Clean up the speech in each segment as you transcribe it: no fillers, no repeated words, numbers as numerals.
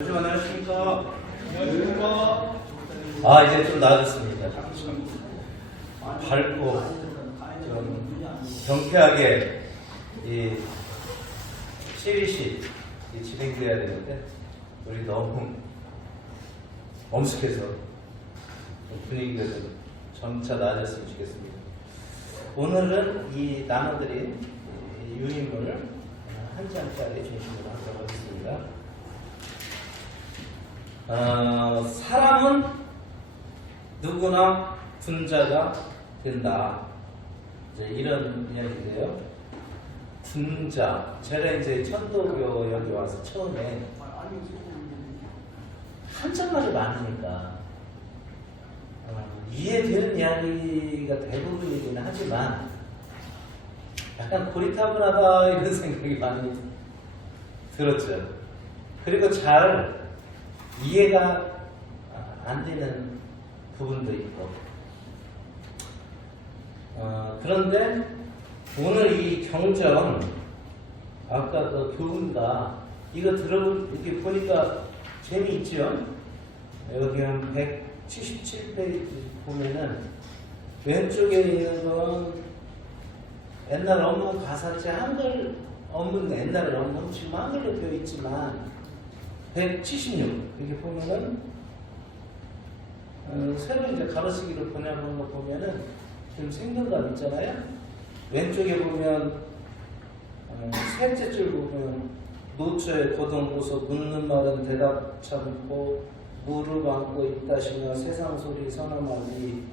안녕하십니까. 아, 이제 좀 나아졌습니다. 밝고 좀 경쾌하게 이 시리시 진행돼야 되는데 우리 너무 엄숙해서 분위기가 좀 점차 나아졌으면 좋겠습니다. 오늘은 이 나눠드린 유인물을 한 장짜리 중심으로 하도록 하겠습니다. 사람은 누구나 군자가 된다. 이제 이런 이야기인데요. 군자. 제가 이제 천도교 여기 와서 처음에 한자말이 많으니까 이해되는 이야기가 대부분이긴 하지만 약간 고리타분하다 이런 생각이 많이 들었죠. 그리고 잘 이해가 안 되는 부분도 있고 그런데 오늘 이 경전 아까 그 교훈가 이거 이렇게 보니까 재미있죠? 여기 한 177페이지 보면은 왼쪽에 있는 건 옛날 원문 가사체 한글 원문 옛날 원문 지금 한글로 되어 있지만 176 이렇게 보면은 새로 이제 가로쓰기로 번역한 거 보면은 좀 생동감 있잖아요. 왼쪽에 보면 셋째 줄 보면 노처에 거동고서 묻는 말은 대답 참고 무릎 안고 있다시며 세상 소리 선언하기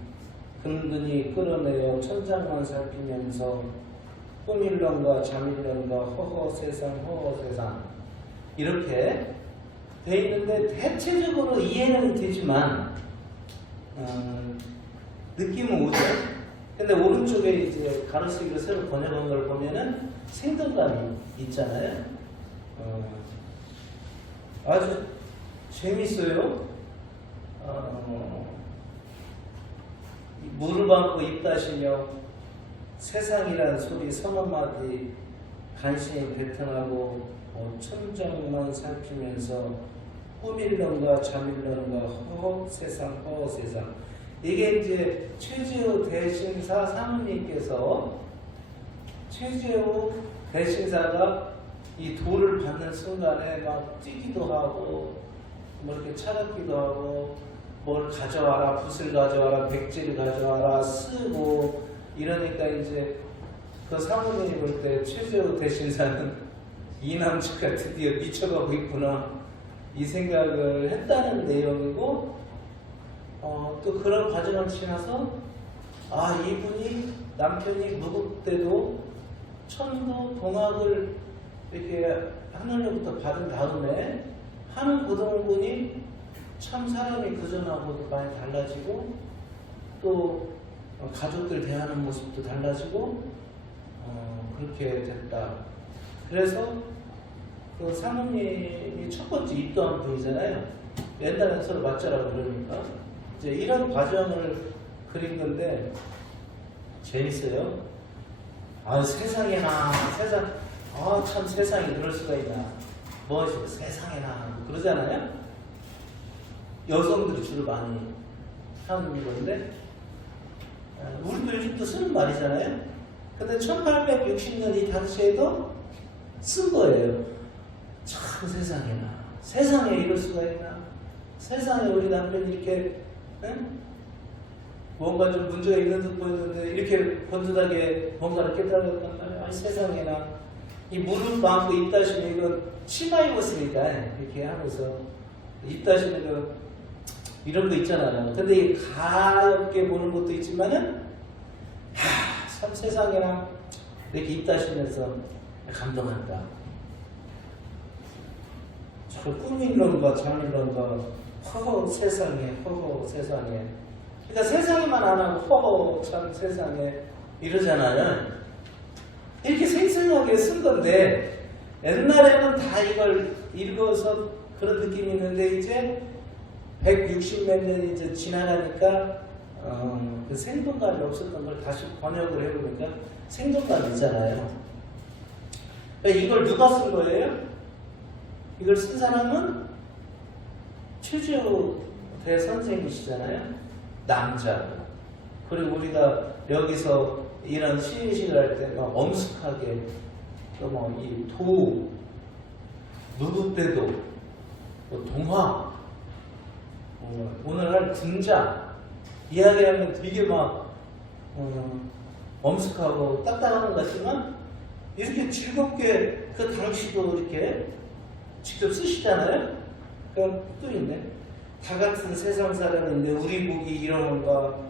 근근히 끌어내어 천장만 살피면서 꿈일런가 잠일런가 허허 세상 이렇게 돼 있는데 대체적으로 이해는 되지만 느낌은 오죠. 근데 오른쪽에 이제 가로쓰기로 새로 번역한 걸 보면은 생동감이 있잖아요. 아주 재밌어요. 무릎 안고 입다시며 세상이라는 소리 서너 마디 간신히 뱉어나고 천장만 살피면서 꿈일런가 잠일런가 허허 세상 이게 이제 최재호 대신사 사모님께서 최재호 대신사가 이 돌을 받는 순간에 막 뛰기도 하고 뭐 이렇게 차갑기도 하고 뭘 가져와라 붓을 가져와라 백지를 가져와라 쓰고 이러니까 이제 그 사모님이 볼 때 최재호 대신사는 이 남자가 드디어 미쳐가고 있구나 이 생각을 했다는 내용이고 또 그런 과정을 지나서 이분이 남편이 무급대도 천도 동학을 이렇게 하늘로부터 받은 다음에 하는 고등분이 참 사람이 그전하고도 많이 달라지고 또 가족들 대하는 모습도 달라지고 그렇게 됐다. 그래서 그 사모님이 첫 번째 입도한 분이잖아요. 옛날에는 서로 맞자라고 그러니까 이제 이런 과정을 그린 건데 재밌어요. 세상에나 참 세상에 그럴 수가 있나 세상에나 그러잖아요. 여성들이 주로 많이 하는 건데 우리도 요즘도 쓰는 말이잖아요. 근데 1860년 이 당시에도 쓴 거예요. 참 세상에 이럴 수가 있나? 세상에 우리 남편이 이렇게 뭔가 좀 문제가 있는 듯 보였는데 이렇게 번듯하게 뭔가를 깨달았단 말이야. 세상에나 이 무릎 안고 입다시는 이건 치마 입었으니까 이렇게 하면서 입다시는 거 이런 거 있잖아요. 근데 이 가볍게 보는 것도 있지만은 참 세상에나 이렇게 입다시면서 감동한다. 저 꿈일런가 잠일런가 허허 세상에 그러니까 세상에만 안 하고 허허 참 세상에 이러잖아요. 이렇게 생생하게 쓴 건데 옛날에는 다 이걸 읽어서 그런 느낌이 있는데 이제 160 몇 년이 이제 지나가니까 그 생동감이 없었던 걸 다시 번역을 해보니까 생동감이 있잖아요. 그러니까 이걸 누가 쓴 거예요? 이걸 쓴 사람은 최재호 대선생이시잖아요. 남자. 그리고 우리가 여기서 이런 시인식을 할 때 막 엄숙하게 또 뭐 이 도, 누구때도 동화, 오늘 할 군자 이야기하면 되게 막 엄숙하고 딱딱한 것 같지만 이렇게 즐겁게 그 당시도 이렇게 직접 쓰시잖아요. 그럼 또 있네. 다 같은 세상 사람인데 우리 복이 이러는가.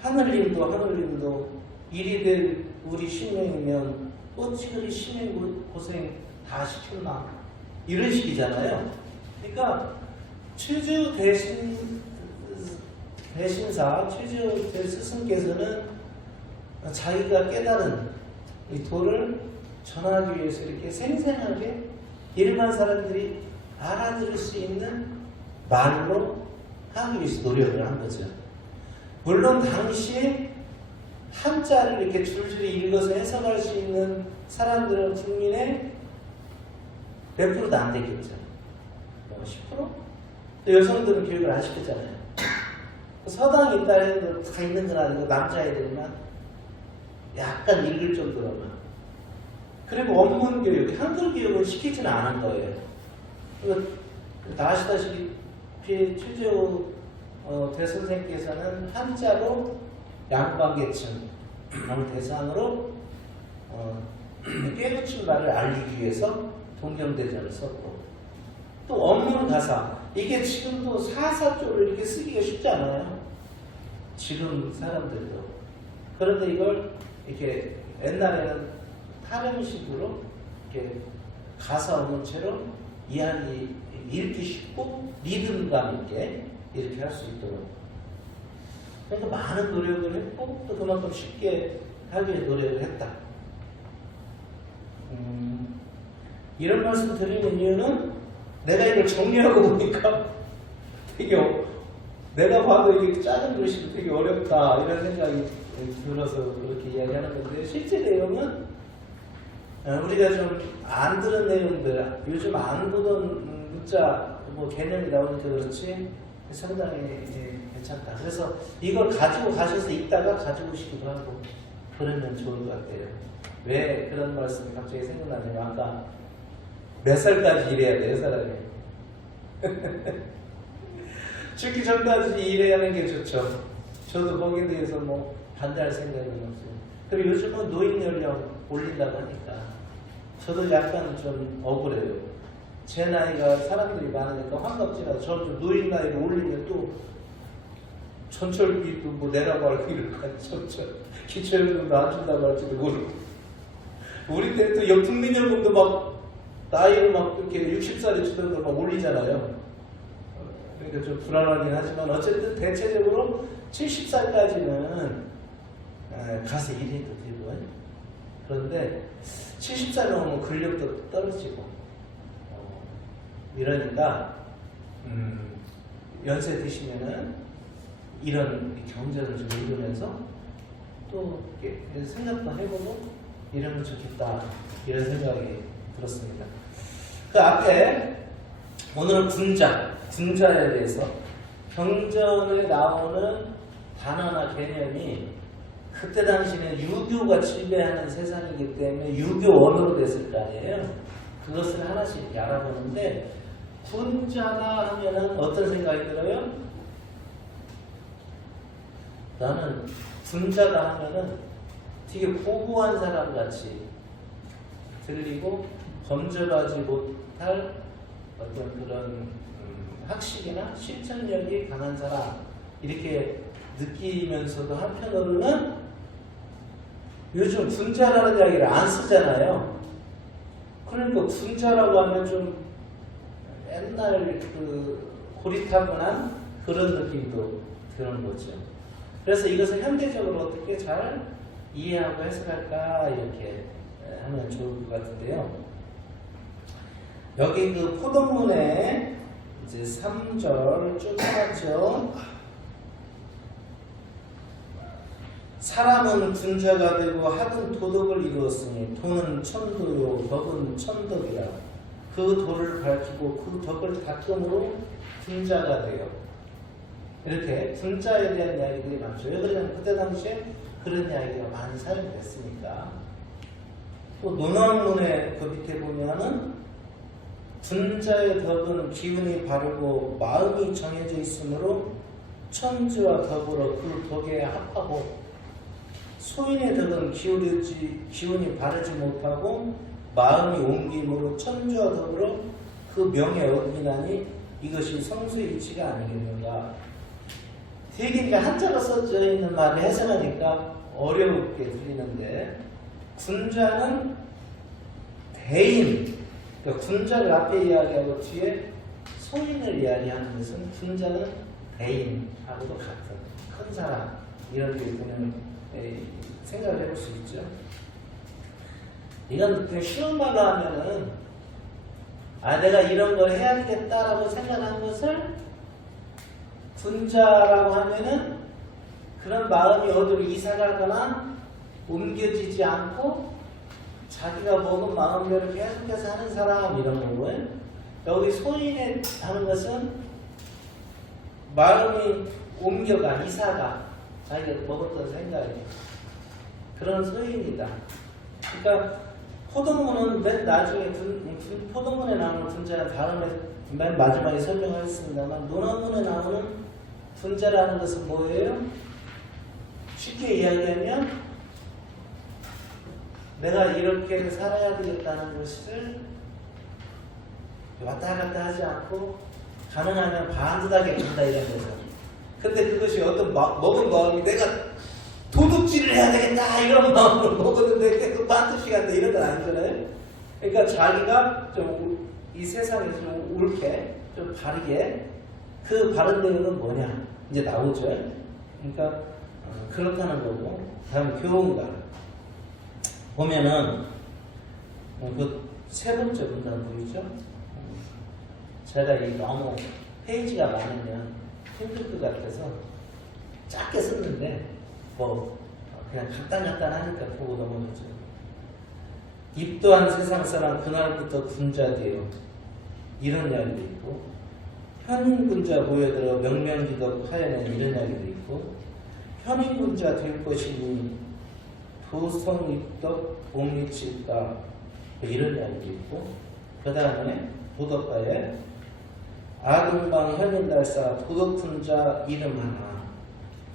하늘님도 일이 될 우리 신명이면 어찌 그리 신의 고생 다 시켰나. 이런 식이잖아요. 그러니까 최재우 대신사 최재우 대스승께서는 자기가 깨달은 이 도를 전하기 위해서 이렇게 생생하게 일반 사람들이 알아들을 수 있는 말로 하기 위해서 노력을 한 거죠. 물론 당시에 한자를 이렇게 줄줄이 읽어서 해석할 수 있는 사람들은 국민의 몇 프로도 안 됐겠죠. 10%? 여성들은 교육을 안 시켰잖아요. 서당에 있다 해도 다 있는 건 아니고 남자애들만 약간 읽을 정도로만. 그리고 원문 교육, 한글 교육을 시키지는 않은 거예요. 다 아시다시피 최재호 대선생께서는 한자로 양반계층 대상으로 깨우친 말을 알리기 위해서 동경대전을 썼고, 또 원문 가사, 이게 지금도 사사조를 이렇게 쓰기가 쉽지 않아요. 지금 사람들도. 그런데 이걸 이렇게 옛날에는 타령식으로 이렇게 가사 없는 채로 이야기 읽기 쉽고 리듬감 있게 이렇게 할 수 있도록. 그러니까 많은 노력을 했고 또 그만큼 쉽게 하기 위해 노력을 했다. 이런 말씀 드리는 이유는 내가 이걸 정리하고 보니까 되게 내가 봐도 이게 작은 글씨도 되게 어렵다 이런 생각이 들어서 그렇게 이야기하는 건데, 실제 내용은 우리가 좀 안 들은 내용들, 요즘 안 보던 문자 뭐 개념이 나오니까 그렇지 상당히 괜찮다. 그래서 이걸 가지고 가셔서 읽다가 가지고 오시기도 하고 그러면 좋을 것 같아요. 왜 그런 말씀이 갑자기 생각나냐면, 아까 몇 살까지 일해야 돼요, 사람이? 죽기 전까지 일해야 하는 게 좋죠. 저도 거기에 대해서 뭐 반대할 생각은 없어요. 그리고 요즘은 노인 연령 올린다고 하니까 저도 약간 좀 억울해요. 제 나이가 사람들이 많으니까 환갑지라도 점점 노인 나이를 올리면 또 전철비도 뭐 내라고 할고 이럴 거 아니에요. 점점 기초연금도 안 준다고 할지도 모르고. 우리 때 또 국민연금도 막 나이를 막 이렇게 60살에 주던 걸 막 올리잖아요. 그러니까 좀 불안하긴 하지만 어쨌든 대체적으로 70살까지는 가서 일해도 되고, 그런데 70살 넘으면 근력도 떨어지고 이러니까 연세 드시면은 이런 경제를 좀 읽으면서 또 생각도 해보고 이러면 좋겠다, 이런 생각이 들었습니다. 그 앞에 오늘은 군자에 대해서 경전에 나오는 단어나 개념이 그때 당시에는 유교가 지배하는 세상이기 때문에 유교원으로 됐을 거 아니에요. 그것을 하나씩 알아보는데, 군자다 하면은 어떤 생각이 들어요? 나는 군자다 하면은 되게 고고한 사람 같이 들리고 범접하지 못할 어떤 그런 학식이나 실천력이 강한 사람, 이렇게 느끼면서도 한편으로는 요즘 군자라는 이야기를 안 쓰잖아요. 그러니까 군자라고 하면 좀 옛날 그 고리타분한 그런 느낌도 드는 거죠. 그래서 이것을 현대적으로 어떻게 잘 이해하고 해석할까, 이렇게 하면 좋을 것 같은데요. 여기 그 포동문에 이제 3절 쭉 해놨죠. 사람은 군자가 되고 학은 도덕을 이루었으니 도는 천도요 덕은 천덕이라. 그 도를 밝히고 그 덕을 닦음으로 군자가 돼요. 이렇게 군자에 대한 이야기들이 많죠. 왜 그러냐면 그때 당시에 그런 이야기가 많이 사용됐으니까. 또 논어문의 그 밑에 보면은 군자의 덕은 기운이 바르고 마음이 정해져 있으므로 천지와 더불어 그 덕에 합하고, 소인의 덕은 기운이 바르지 못하고 마음이 옮김으로 천지와 더불어 그 명에 어긋나니 이것이 성수의 이치가 아니겠는가. 되게 이제 한자로 써져 있는 말을 해석하니까 어렵게 들리는데, 군자는 대인, 그러니까 군자를 앞에 이야기하고 뒤에 소인을 이야기하는 것은 군자는 대인하고도 같은 큰 사람, 이런 게 그냥 생각을 해볼 수 있죠. 이건 그냥 쉬운 말로 하면은 내가 이런 걸 해야 되겠다라고 생각한 것을 군자라고 하면은 그런 마음이 어디로 이사가거나 옮겨지지 않고 자기가 먹은 마음대로 계속해서 하는 사람, 이런 거고요. 여기 소인에 하는 것은 마음이 옮겨가, 이사가, 자기가 먹었던 생각이, 그런 소인이다. 그러니까 포동문은 맨 나중에 포동문에 나오는 군자는 다음에 맨 마지막에 설명하겠습니다만, 논어문에 나오는 군자라는 것은 뭐예요? 쉽게 이야기하면 내가 이렇게 살아야 되겠다는 것을 왔다 갔다 하지 않고 가능하면 반듯하게 간다, 이런 거죠. 근데 그것이 어떤 먹은 마음이 내가 도둑질을 해야 되겠다 이런 마음으로 먹었는데 계속 반듯이 간다, 이런 건 아니잖아요. 그러니까 자기가 좀 이 세상에서 좀 옳게, 좀 바르게, 그 바른 내용은 뭐냐 이제 나오죠. 그러니까 그렇다는 거고. 다음 교훈가 보면은 그 세 번째 문단 보이죠? 제가 이 너무 페이지가 많으면 힘들 것 같아서 짧게 썼는데 뭐 그냥 간단하니까 보고 넘어가죠. 입도한 세상 사람 그날부터 군자 되어, 이런 이야기도 있고, 현인군자 모여들어 명명기덕 하여는, 이런 이야기도 있고, 현인군자 될 것이니 도성입덕 옥리칠까, 이런 이야기도 있고, 그 다음에 도덕가에 아금방 현인달사 도덕군자 이름 하나,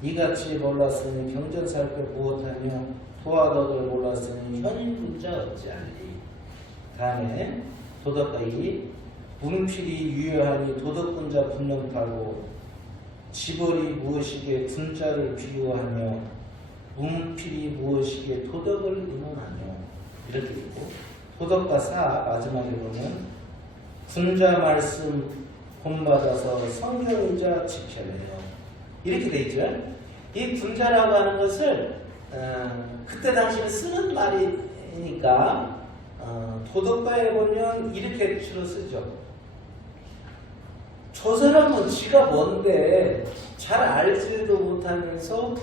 이같이 몰랐으니 경전살펴 무엇하며 도화덕을 몰랐으니 현인군자 어찌하리. 다음에 도덕가 2, 문필이 유효하니 도덕군자 분명하고 지벌이 무엇이게 군자를 비유하며 문필이 무엇이게 도덕을 의논하며, 이렇게 있고, 도덕가 4 마지막에 보면 군자 말씀 본받아서 성경의자 지켜내요, 이렇게 돼 있죠. 이 군자라고 하는 것을 그때 당시에 쓰는 말이니까 도덕가에 보면 이렇게 주로 쓰죠. 저 사람은 지가 뭔데 잘 알지도 못하면서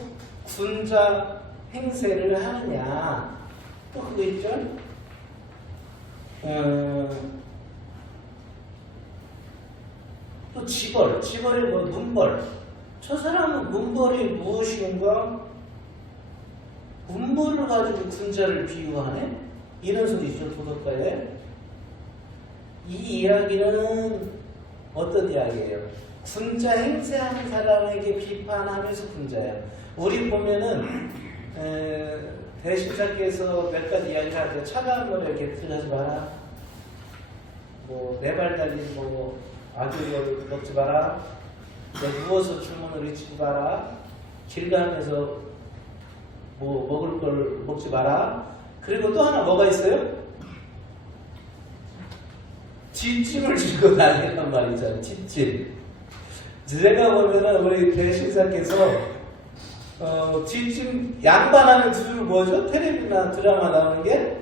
군자 행세를 하느냐. 또 그거 있죠. 또 지벌이 뭐 문벌. 저 사람은 문벌이 무엇인가? 문벌을 가지고 군자를 비유하네? 이런 소리죠, 도덕가에. 이 이야기는 어떤 이야기예요? 군자 행세하는 사람에게 비판하면서 군자야. 우리 보면은 대신사께서 몇 가지 이야기를 하죠. 차가운 물에 이렇게 들어가지 마라. 뭐 네 발 달린 뭐 아귀를 먹지 마라. 누워서 주문을 외치지 마라. 길 가면서 뭐 먹을 걸 먹지 마라. 그리고 또 하나 뭐가 있어요? 뒷짐을 지고 다니란 말이잖아요. 뒷짐. 제가 보면은 우리 대신사께서 뒷짐 양반하면 주로 뭐죠? 텔레비나 드라마 나오는 게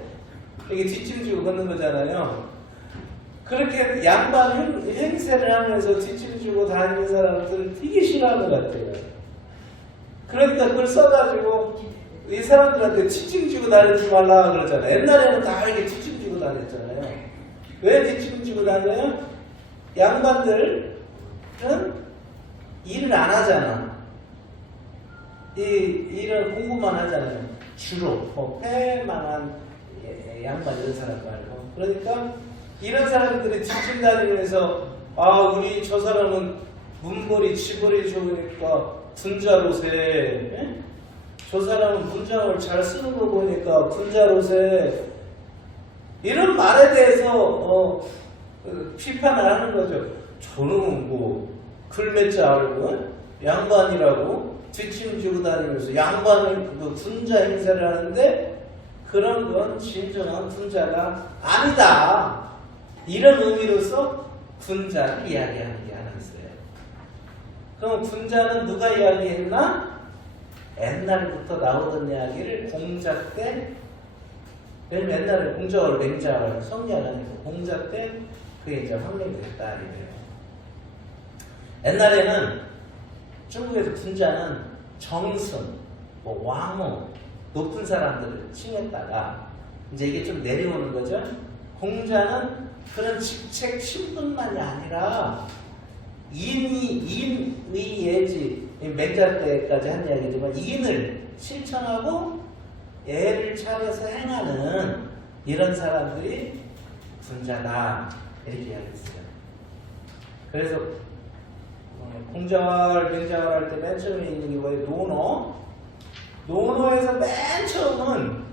이게 뒷짐 지고 걷는 거잖아요. 그렇게 양반 행세를 하면서 뒷짐 지고 다니는 사람들 되게 싫어하는 것 같아요. 그러니까 그걸 써가지고 이 사람들한테 뒷짐 지고 다니지 말라 그러잖아요. 옛날에는 다 이렇게 뒷짐 지고 다녔잖아요. 왜 뒷짐지고 다녀요? 양반들은 일을 안 하잖아. 이 일은 공부만 하잖아요. 주로 뭐 패만한 양반 이런 사람 말고. 그러니까 이런 사람들이 뒷짐 다니면서 우리 저 사람은 문벌이 지벌이 좋으니까 군자로세. 저 사람은 문장을 잘 쓰는 거 보니까 군자로세. 이런 말에 대해서 비판을 하는 거죠. 저놈은 뭐 글매자 알고 양반이라고 뒷짐지고 다니면서 양반을 군자 행세를 하는데 그런 건 진정한 군자가 아니다. 이런 의미로서 군자를 이야기하는 게 하나 있어요. 그럼 군자는 누가 이야기했나? 옛날부터 나오던 이야기를 공자 때, 왜냐면 옛날에 공자월 맹자월 성리하니까 공자 때 그게 이제 확립됐다 이래요. 옛날에는 중국에서 군자는 정승, 뭐 왕후, 높은 사람들을 칭했다가 이제 이게 좀 내려오는 거죠. 공자는 그런 직책 신분만이 아니라 인의 예지, 맹자 때까지 한 이야기지만 인을 실천하고 예를 차려서 행하는 이런 사람들이 군자다 이렇게 이야기했어요. 그래서 공자월, 맹자월 할 때 맨 처음에 있는 게 뭐예요? 논어. 논어에서 맨 처음은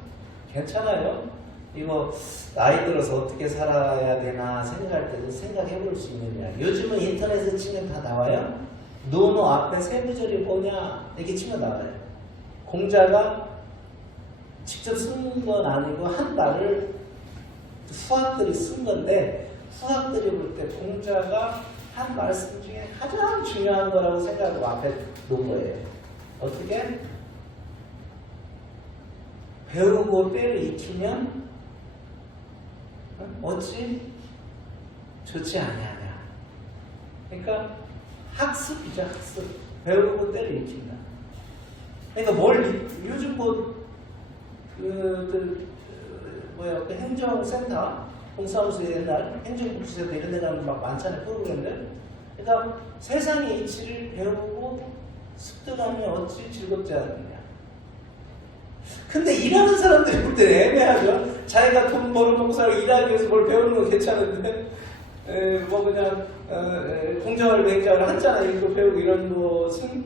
괜찮아요. 이거 나이 들어서 어떻게 살아야 되나 생각할 때도 생각해 볼 수 있는 이야기. 요즘은 인터넷에 치면 다 나와요. 논어 앞에 세 구절이 뭐냐 이렇게 치면 나와요. 공자가 직접 쓴 건 아니고 한 말을 후학들이 쓴 건데 후학들이 볼 때 공자가 한 말씀 중에 가장 중요한 거라고 생각하고 앞에 놓은 거예요. 어떻게? 배우고 때를 익히면 어찌 좋지 아니하냐. 그러니까 학습이죠, 학습. 배우고 때를 익힌다. 그러니까 요즘 그 행정센터, 공사무소 옛날 행정국수센터 이런 데 가면 막 많잖아요, 프로그램들. 그러니까 세상의 이치를 배우고 습득하면 어찌 즐겁지 않느냐. 근데 일하는 사람들이 볼 때는 애매하죠. 자기가 돈 벌어먹고 살고 일하기 위해서 뭘 배우는 건 괜찮은데 뭐 그냥 공자월 맹자월 한자나 읽고 배우고 이런 것은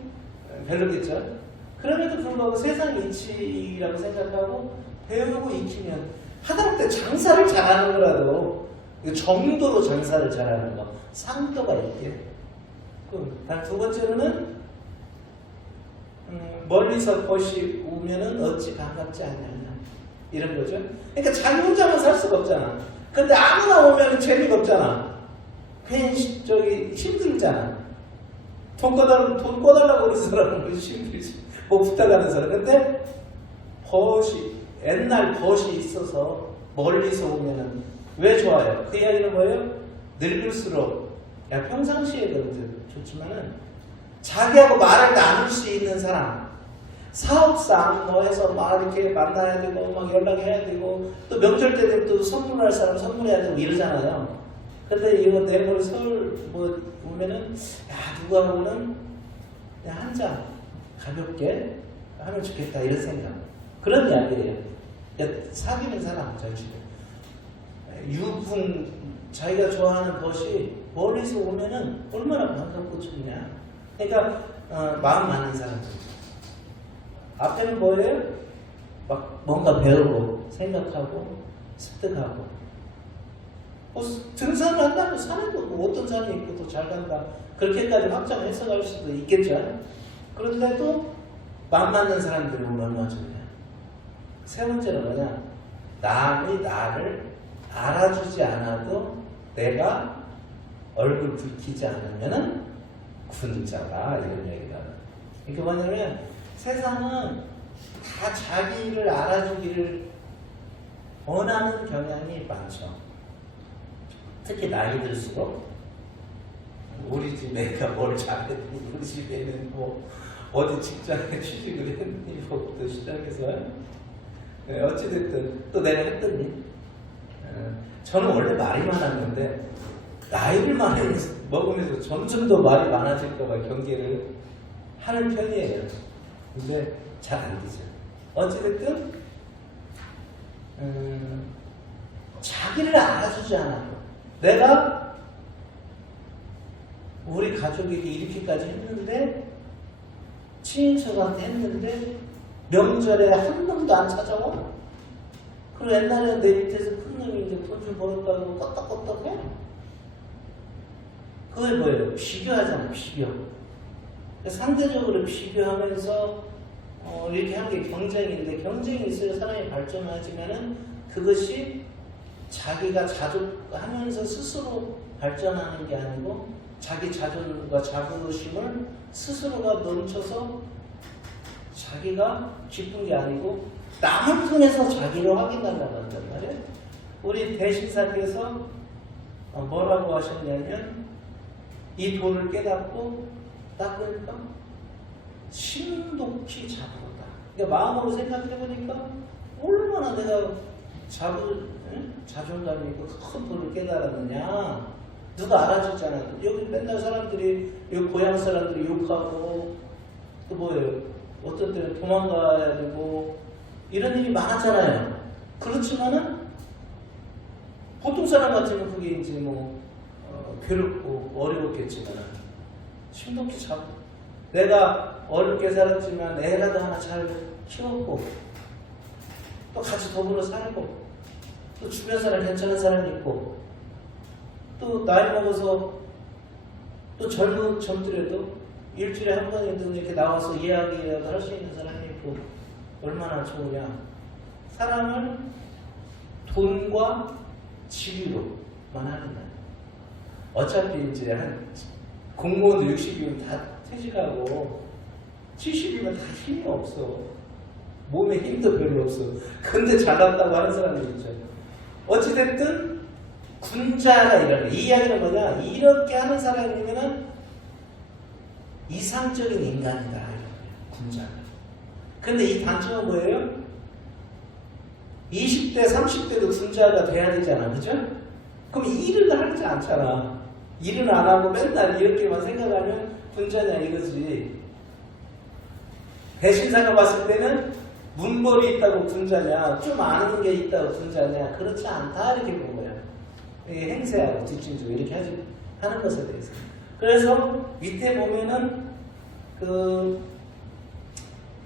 별로겠죠. 그럼에도 불구하고 세상의 이치라고 생각하고 배우고 익히면 하다못해 장사를 잘하는 거라도 정도로 장사를 잘하는 거, 상도가 있게. 두 번째로는 멀리서 벗이 오면은 어찌 반갑지 않냐 이런 거죠. 그러니까 자기 혼자만 살 수가 없잖아. 근데 아무나 오면은 재미가 없잖아. 괜히 힘들잖아. 돈 꺼달라고 그러는 사람은 힘들지. 뭐 부탁하는 사람. 근데 옛날 벗이 있어서 멀리서 오면은 왜 좋아요? 그 이야기는 뭐예요? 늙을수록, 평상시에 그래도 좋지만은 자기하고 말을 나눌 수 있는 사람, 사업상 뭐 해서 막 이렇게 만나야 되고 막 연락해야 되고 또 명절 때 되면 또 선물할 사람 선물해야 되고 이러잖아요. 근데 이거 내일 서울 뭐 오면은 누구하고는 그냥 한 잔 가볍게 하면 좋겠다 이런 생각. 그런 이야기예요. 사귀는 사람 전체 유분 자기가 좋아하는 것이 멀리서 오면은 얼마나 반갑고 좋냐. 그러니까 마음 많은 사람들. 앞에는 뭐예요? 막 뭔가 배우고 생각하고 습득하고. 등산을 한다면 산에도 어떤 산이 있고 더 잘 간다. 그렇게까지 확장을 해석할 수도 있겠죠. 그런데도 마음 맞는 사람들이 오면 얼마나 좋냐. 세 번째는 뭐냐? 남이 나를 알아주지 않아도 내가 얼굴 붉히지 않으면은 군자가 이런 얘기가. 그러니까 뭐냐면 세상은 다 자기를 알아주기를 원하는 경향이 많죠. 특히 나이 들수록 우리 집에 뭘 잘했니, 우리 집에는 뭐 어디 직장에 취직을 했니, 뭐부터 시작해서 어찌됐든 또 내가 했더니 저는 원래 말이 많았는데 나이를 많이 먹으면서 점점 더 말이 많아질까봐 경계를 하는 편이에요. 근데 잘 안 되죠. 어찌됐든 자기를 알아주지 않아요. 내가 우리 가족에게 이렇게까지 했는데 친인척한테 했는데 명절에 한 놈도 안 찾아와? 그리고 옛날에 내 밑에서 큰 놈이 이제 돈 좀 벌었다고 껐덕껐덕해? 그게 뭐예요? 비교하잖아, 비교. 상대적으로 비교하면서 이렇게 하는 게 경쟁인데, 경쟁이 있어야 사람이 발전하지만은 그것이 자기가 자족하면서 스스로 발전하는 게 아니고 자기 자존과 자부심을 스스로가 넘쳐서 자기가 기쁜 게 아니고 남을 통해서 자기를 확인하려고 한단 말이에요. 우리 대신사께서 뭐라고 하셨냐면 이 도를 깨닫고 딱 보니까 신독히 자부다. 그러니까 마음으로 생각해보니까 얼마나 내가 자존감이 있고 큰 도를 깨달았느냐. 누가 알아주잖아. 여기 맨날 사람들이, 여기 고향 사람들이 욕하고, 또 뭐예요? 어떤 때는 도망가야 되고, 이런 일이 많았잖아요. 그렇지만은, 보통 사람 같으면 그게 이제 괴롭고 어려웠겠지만, 신독히 자부. 내가 어렵게 살았지만 애라도 하나 잘 키웠고, 또 같이 더불어 살고, 또 주변 사람 괜찮은 사람이 있고, 또 나이 먹어서 또 젊더라도 일주일에 한 번이든 이렇게 나와서 이야기라도 할 수 있는 사람이 있고 얼마나 좋으냐. 사람을 돈과 지위로만 하는 거야. 어차피 이제 한 공무원도 60이면 다 퇴직하고 70이면 다 힘이 없어. 몸에 힘도 별로 없어. 근데 잘났다고 하는 사람이 있죠. 어찌됐든 군자가 이런 이 이야기는 뭐냐? 이렇게 하는 사람이면은 이상적인 인간이다. 군자가. 근데 이 단점은 뭐예요? 20대, 30대도 군자가 돼야 되잖아. 그죠? 그럼 일을 하지 않잖아. 일은 안 하고 맨날 이렇게만 생각하면 군자냐 이거지. 배신사가 봤을 때는 문벌이 있다고 군자냐, 좀 아는 게 있다고 군자냐, 그렇지 않다 이렇게 본 거야. 행세하고 뒷짐지고 이렇게 하는 것에 대해서. 그래서 밑에 보면은 그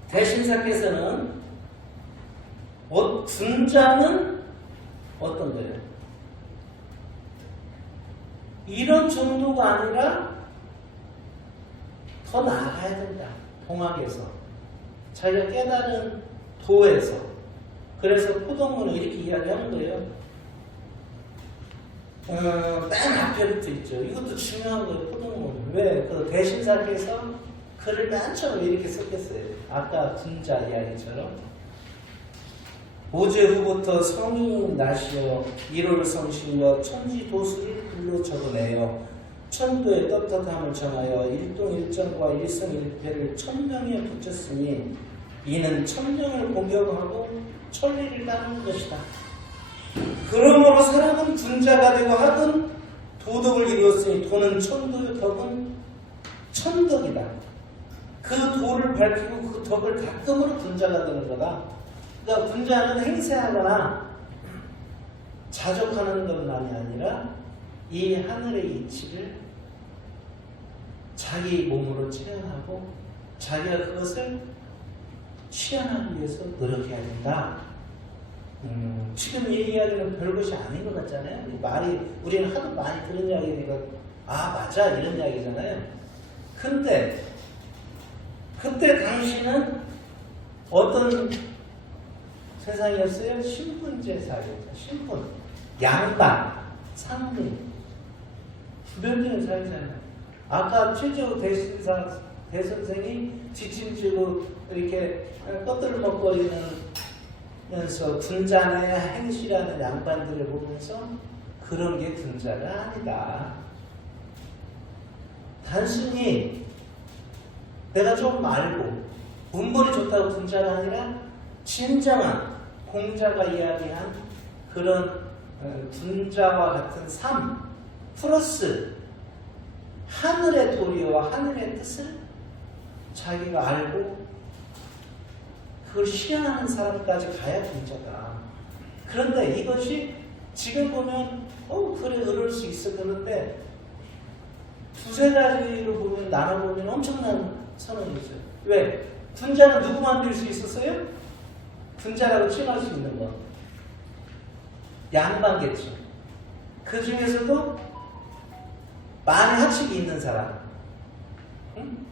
대신사께서는 군자는 어떤 거예요? 이런 정도가 아니라 더 나아가야 된다. 동학에서 자기가 깨달은 도에서. 그래서 포동문을 이렇게 이야기하는 거예요. 맨 앞에부터 있죠. 이것도 중요한 거예요. 포동문. 왜? 그 대신사께서 글을 맨 처음 이렇게 썼겠어요. 아까 군자 이야기처럼. 오제 후부터 성이 나시어 1월 성실여 천지도수를 글로 적어내요. 천도의 떳떳함을 정하여 일동일정과 일성일패를 천명에 붙였으니 이는 천명을 공경하고 천리를 따르는 것이다. 그러므로 사람은 군자가 되고 하든 도덕을 이루었으니 도는 천도요 덕은 천덕이다. 그 도를 밝히고 그 덕을 닦음으로 군자가 되는 거다. 그러니까 군자는 행세하거나 자족하는 것만이 아니라 이 하늘의 이치를 자기 몸으로 체험하고 자기가 그것을 실현하기 위해서 노력해야 된다. 지금 이 이야기는 별것이 아닌 것 같잖아요. 말이 우리는 하도 많이 들은 이야기니까 아 맞아 이런 이야기잖아요. 근데 그때 당시는 어떤 세상이었어요? 신분제사였죠. 신분, 양반, 상분, 불변적인 사회잖아요. 아까 최재호 대선생이 뒷짐지고 이렇게 껍들을 먹거리면서 군자의 행실하는 양반들을 보면서 그런 게 군자가 아니다. 단순히 내가 좀 알고 문벌이 좋다고 군자가 아니라 진정한 공자가 이야기한 그런 군자와 같은 삶 플러스 하늘의 도리와 하늘의 뜻을 자기가 알고 그걸 실현하는 사람까지 가야 군자다. 그런데 이것이 지금 보면 그래 그럴 수 있어. 그런데 두세 가지로 보면 나눠보면 엄청난 선언이죠. 왜? 군자는 누구 만들 수 있었어요? 군자라고 칭할 수 있는 거 양반겠죠. 그 중에서도 많은 학식이 있는 사람. 응?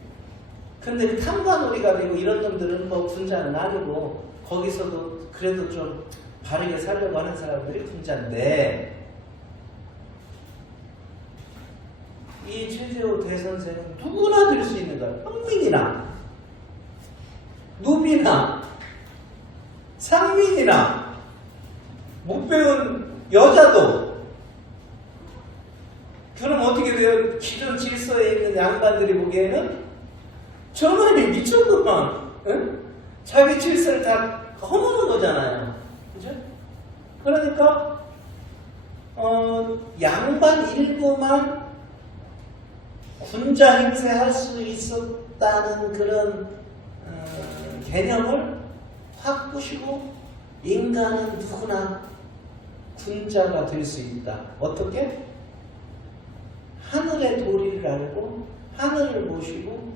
근데 그 탐관오리가 되고 이런 놈들은 뭐 군자는 아니고 거기서도 그래도 좀 바르게 살려고 하는 사람들이 군자인데 이 최재호 대선생은 누구나 될 수 있는 거야. 평민이나 노비나 상민이나 못 배운 여자도. 그럼 어떻게 돼요? 기존 질서에 있는 양반들이 보기에는 저놈이 미쳤구만. 응? 자기 질서를 다 허무는 거잖아요. 그죠? 그러니까 양반 일부만 군자 행세할 수 있었다는 그런 개념을 확 부시고 인간은 누구나 군자가 될 수 있다. 어떻게? 하늘의 도리를 알고 하늘을 모시고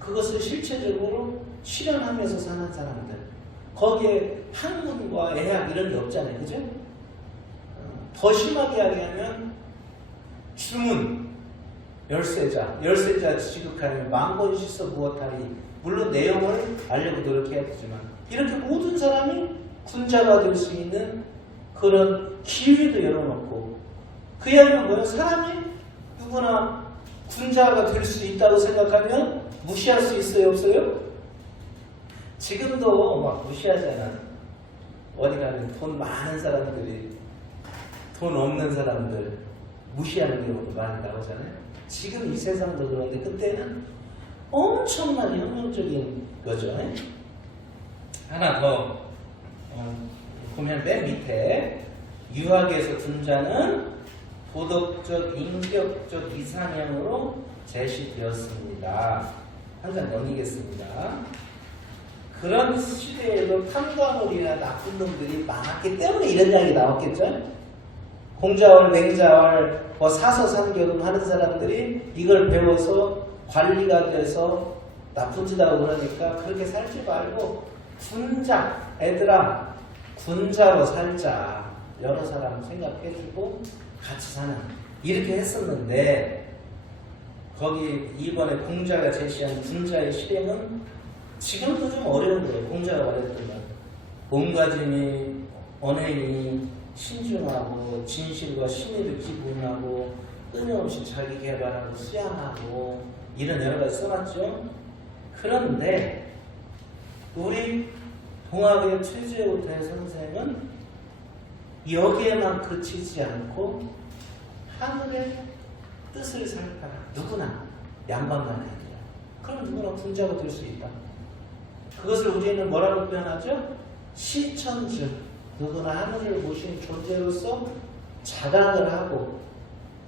그것을 실체적으로 실현하면서 사는 사람들. 거기에 학문과 애학 이런 게 없잖아요. 그죠? 더 심하게 하면 주문, 열쇠자 지극하니 만권시서 무엇하리. 물론 내용을 알려고 노력해야 되지만 이렇게 모든 사람이 군자가 될 수 있는 그런 기회도 열어놓고 그 이야기는 뭐예요? 사람이 누구나 군자가 될 수 있다고 생각하면 무시할 수 있어요? 없어요? 지금도 막 무시하잖아. 어디 가면 돈 많은 사람들이 돈 없는 사람들 무시하는 경우도 많이 나오잖아요. 지금 이 세상도 그런데 그때는 엄청난 혁명적인 거죠. 하나 더 보면 맨 밑에 유학에서 군자는 도덕적, 인격적 이상향으로 제시되었습니다. 한 장 넘기겠습니다. 그런 시대에도 탐관오리나 나쁜 놈들이 많았기 때문에 이런 이야기 나왔겠죠? 공자월, 맹자월, 사서산교등 하는 사람들이 이걸 배워서 관리가 돼서 나쁜 짓 하고 그러니까 그렇게 살지 말고 군자, 애들아 군자로 살자. 여러 사람 생각해주고 같이 사는 이렇게 했었는데 거기 이번에 공자가 제시한 군자의 실행은 지금도 좀 어려운 거예요. 공자가 말했던 건 몸가짐이 언행이 신중하고 진실과 신의를 기본하고 끊임없이 자기 개발하고 수양하고 이런 여러 가지 써놨죠. 그런데 우리 동학의 최재호 대선생은 여기에만 그치지 않고 하늘의 뜻을 살펴라. 누구나 양반만 아니라 그럼 누구나 군자가 될 수 있다. 그것을 우리는 뭐라고 표현하죠? 시천주. 누구나 하늘을 모신 존재로서 자각을 하고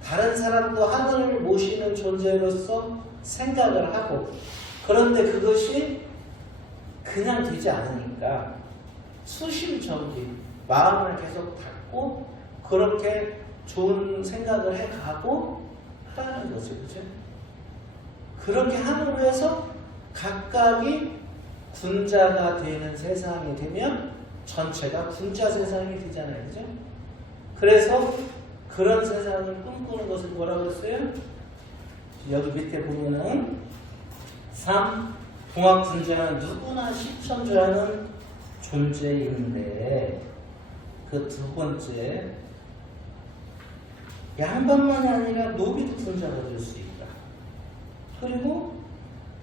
다른 사람도 하늘을 모시는 존재로서 생각을 하고 그런데 그것이 그냥 되지 않으니까 수심정기 마음을 계속 닫고 그렇게 좋은 생각을 해가고 하라는 거죠. 그죠? 그렇게 함으로 해서 각각이 군자가 되는 세상이 되면 전체가 군자 세상이 되잖아요. 그죠? 그래서 그런 세상을 꿈꾸는 것을 뭐라고 했어요? 여기 밑에 보면은 3. 동학군자는 누구나 시천주라는 존재인데 그 두 번째 양반만이 아니라 노비도 군자가 될 수 있다. 그리고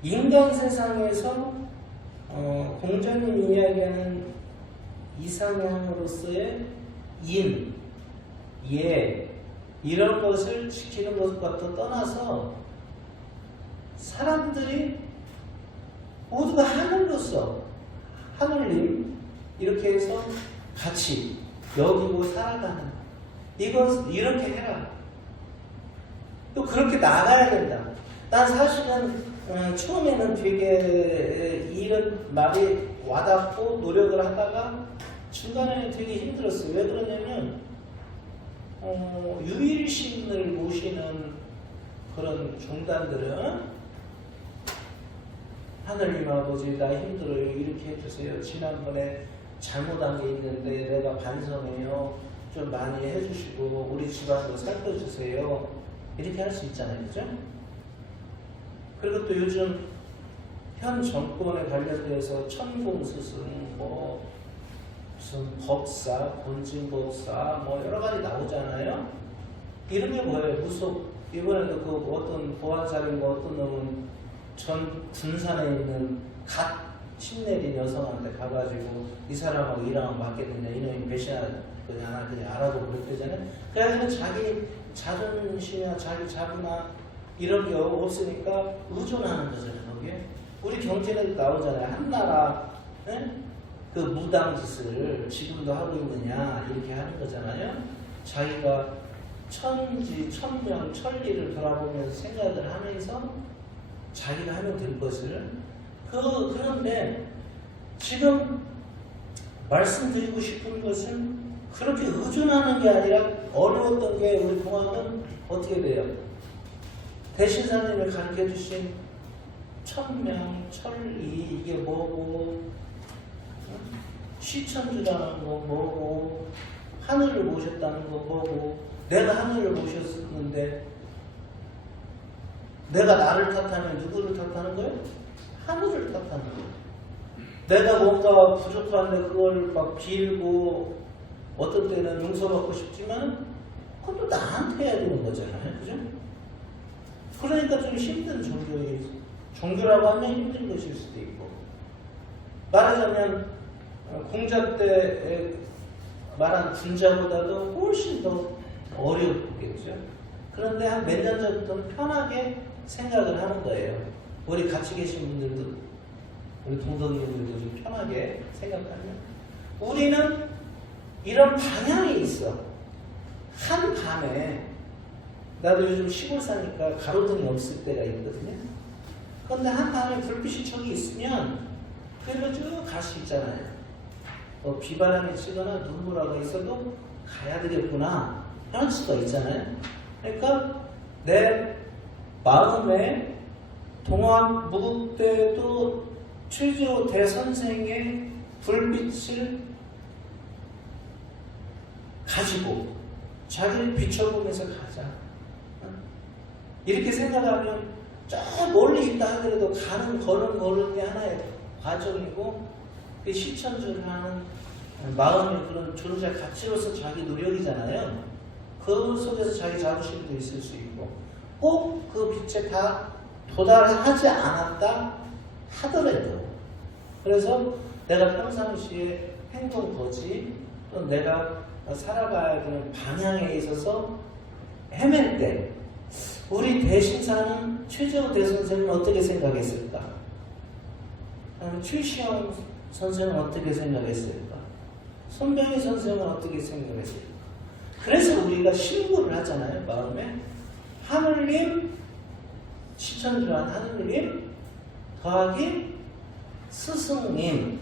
인간 세상에서 공자님 이야기하는 이상향으로서의 인, 예 이런 것을 지키는 것과도 떠나서 사람들이 모두가 하늘로서 하늘님 이렇게 해서 같이 여기고 살아가는 이거 이렇게 해라. 또 그렇게 나가야 된다. 난 사실은 처음에는 되게 이런 말이 와닿고 노력을 하다가 중간에는 되게 힘들었어요. 왜 그러냐면 유일신을 모시는 그런 종단들은 하늘님 아버지 나 힘들어요 이렇게 해주세요. 지난번에 잘못한 게 있는데 내가 반성해요. 좀 많이 해주시고 우리 집안도 살펴주세요. 이렇게 할 수 있잖아요. 그죠? 그리고 또 요즘 현 정권에 관련돼서 천공스승 뭐 무슨 법사, 본진법사 뭐 여러 가지 나오잖아요. 이런 게 뭐예요? 무속 이번에도 그 어떤 보안사령부 어떤 놈은 전 군산에 있는 갓 신내린 여성한테 가가지고 이 사람하고 일하면 맞겠느냐 이놈이 배신하냐 그냥 알아도 그랬대잖아요. 그래가지고 자기 자존심이나 자기 자부나 이런 게 없으니까 의존하는 거잖아요. 거기에 우리 경제에도 나오잖아요. 한 나라 그 무당 짓을 지금도 하고 있느냐 이렇게 하는 거잖아요. 자기가 천지 천명 천리를 돌아보면서 생각을 하면서 자기가 하면 될 것을 그런데 지금 말씀드리고 싶은 것은 그렇게 의존하는 게 아니라 어려웠던 게 우리 공학은 어떻게 돼요? 대신사님이 가르쳐 주신 천명, 천리 이게 뭐고 시천주라는 거 뭐고 하늘을 모셨다는 거 뭐고 내가 하늘을 모셨는데 내가 나를 탓하면 누구를 탓하는 거예요? 하늘을 탓하는 거예요. 내가 뭔가 부족한데 그걸 막 빌고 어떤 때는 용서받고 싶지만 그것도 나한테 해야 되는 거잖아요. 그죠? 그러니까 좀 힘든 종교라고 하면 힘든 것일 수도 있고 말하자면 공자 때 말한 군자보다도 훨씬 더 어렵겠죠. 그런데 한 몇 년 전부터는 편하게 생각을 하는 거예요. 우리 같이 계신 분들도 우리 동덕님들도 좀 편하게 생각하면 우리는 이런 방향이 있어. 한 밤에 나도 요즘 시골 사니까 가로등이 없을 때가 있거든요. 그런데 한 밤에 불빛이 저기 있으면 그대로 쭉 갈 수 있잖아요. 비바람이 치거나 눈보라가 있어도 가야 되겠구나 하는 수가 있잖아요. 그러니까 내 마음에 동학 무국대도 최재호 대선생의 불빛을 가지고 자기를 비춰보면서 가자. 이렇게 생각하면 저 멀리 있다 하더라도 거는 게 하나의 과정이고 그 실천주를 하는 마음의 그런 존재 가치로서 자기 노력이잖아요. 그 속에서 자기 자부심도 있을 수 있고 꼭 그 빛에 다 도달하지 않았다 하더라도 그래서 내가 평상시에 행동 거지 또 내가 살아가야 되는 방향에 있어서 헤맬 때 우리 대신사는 최재호 대선생은 어떻게 생각했을까? 최시영 선생은 어떻게 생각했을까? 손병희 선생은 어떻게 생각했을까? 그래서 우리가 신고를 하잖아요. 마음에 하늘님 시천주한 하늘님 더하기 스승님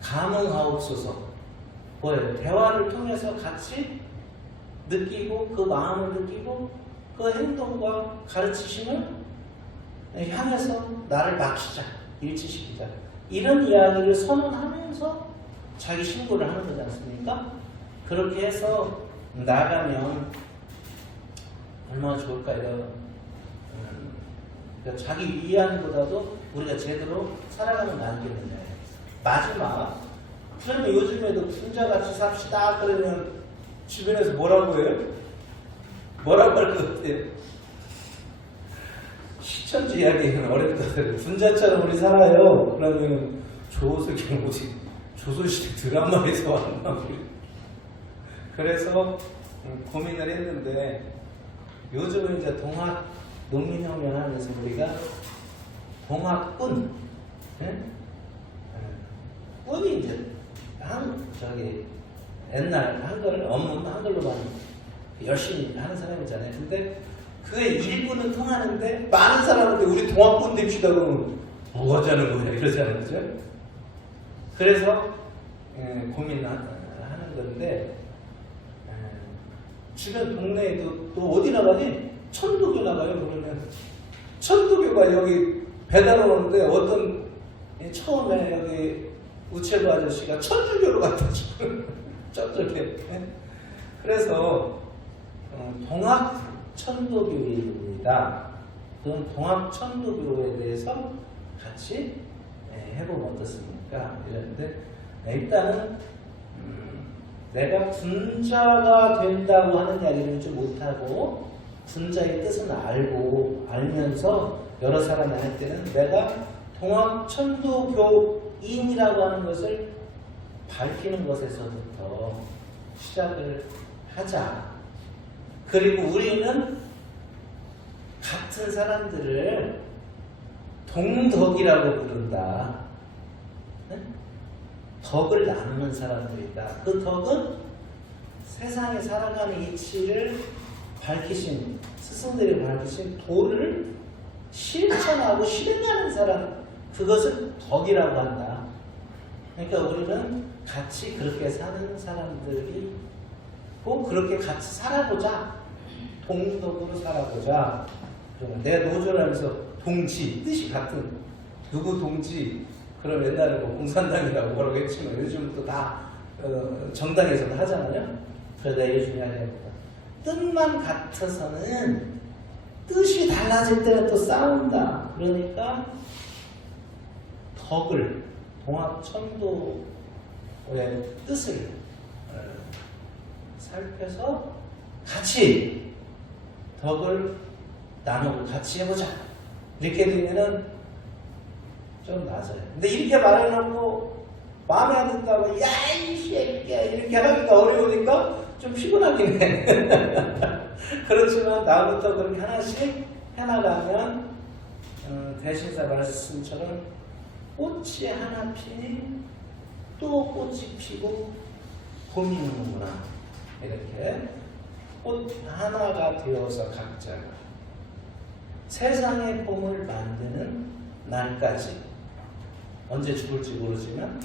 감응하옵소서. 뭐예요? 대화를 통해서 같이 느끼고 그 마음을 느끼고 그 행동과 가르치심을 향해서 나를 맡기자 일치시키자 이런 이야기를 선언하면서 자기 신고를 하는 거지 않습니까? 그렇게 해서 나가면 얼마나 좋을까요? 그러니까 자기 위안보다도 우리가 제대로 살아가는 게 아니겠느냐. 마지막 그러면 요즘에도 군자같이 삽시다 그러면 주변에서 뭐라고 해요? 뭐라고 할 것 같아요? 시천주 이야기는 어렵다. 군자처럼 우리 살아요. 그러면 조석이 뭐지? 조선시대 드라마에서 왔나? 그래서 고민을 했는데 요즘은 이제 동학 농민혁명 하면서 우리가 동학꾼 꾼이 이제 옛날 한글 업무 한글로만 열심히 하는 사람이잖아요. 근데 그의 일부는 통하는데 많은 사람한테 우리 동학군 됩시다 그러면 뭐 하자는 거야 이러잖아요. 그죠? 그래서 고민하는 건데 주변 동네에도 또 어디 나가니? 천도교 나가요. 그러면 천도교가 여기 배달 오는데 어떤 처음에 여기 우체부 아저씨가 천주교로 갖다 주고 저쪽에 그래서 동학 천도교입니다. 그럼 동학 천도교에 대해서 같이 해보면 어떻습니까? 이랬는데 일단은 내가 군자가 된다고 하는 이야기는 좀 못하고 군자의 뜻은 알면서 여러 사람 만날 때는 내가 동학 천도교인이라고 하는 것을 밝히는 것에서부터 시작을 하자. 그리고 우리는 같은 사람들을 동덕이라고 부른다. 덕을 나누는 사람들이다. 그 덕은 세상에 살아가는 이치를 밝히신 스승들이 밝히신 도를 실천하고 실행하는 사람, 그것을 덕이라고 한다. 그러니까 우리는 같이 그렇게 사는 사람들이고 그렇게 같이 살아보자. 동덕으로 살아보자. 내 노조를 하면서 동지, 뜻이 같은 누구 동지. 그럼 옛날에 뭐 공산당이라고 뭐라고 했지만 요즘 또 다 정당에서도 하잖아요. 그러다 이게 중요한 겁니다. 뜻만 같아서는 뜻이 달라질 때는 또 싸운다. 그러니까 덕을 동학 천도의 뜻을 살펴서 같이 덕을 나누고 같이 해보자. 이렇게 되면은 좀 낮아요. 근데 이렇게 말해놓고 마음에 안 든다고 야이 새끼야 이렇게 하기가 어려우니까 좀 피곤하긴 해. 그렇지만 다음부터 그렇게 하나씩 해나가면 대신사 말씀처럼 꽃이 하나 피니 또 꽃이 피고 봄이 오는구나. 이렇게 꽃 하나가 되어서 각자가 세상의 봄을 만드는 날까지 언제 죽을지 모르지만